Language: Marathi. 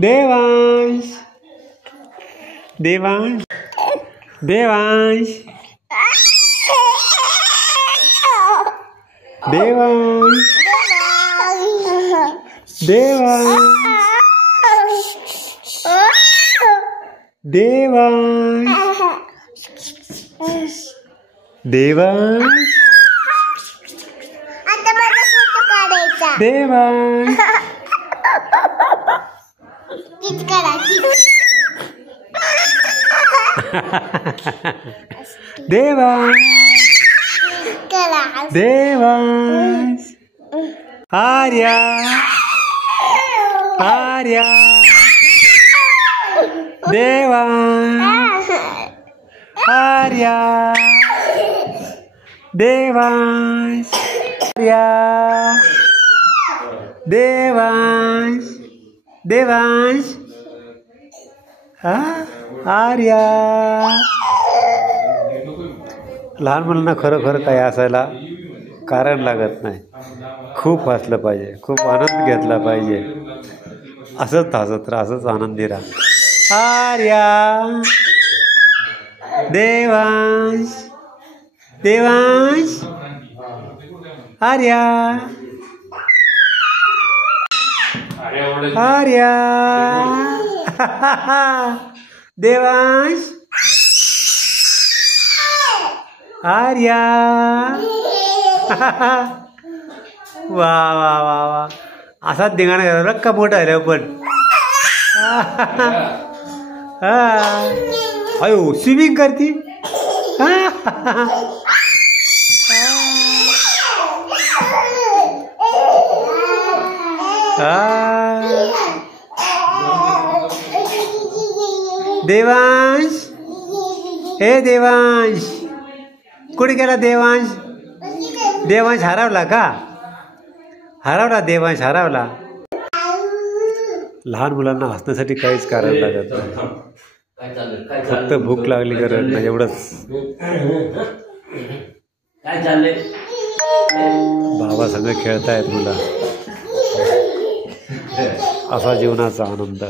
देवांश देवांश देवांश देवांश देवांश देवांश देवांश देवांश देवांश आर्या आर्या देवांश आर्या देवांश आर्या देवांश देवांश आर्या लहान मुलांना खरोखर काय असायला कारण लागत नाही. खूप हसलं पाहिजे, खूप आनंद घेतला पाहिजे. असंच हसत राहा, असंच आनंदी राहा. आर्या देवांश देवांश आर्या आर्या देवांश आर्या वा वा वा वा असाच धिंगाणा घ्या रक्का मोठा आहे पण. अयो स्विमिंग करती. देवांश हे देवांश कुठे गेला देवांश. देवांश हरवला का. हरवला देवांश हरवला. लहान मुलांना हसण्यासाठी काहीच कारण लागत नाही. फक्त भूक लागली गरज नाही एवढंच. बाबा सगळे खेळतायत मुलं. असा जीवनाचा आनंद.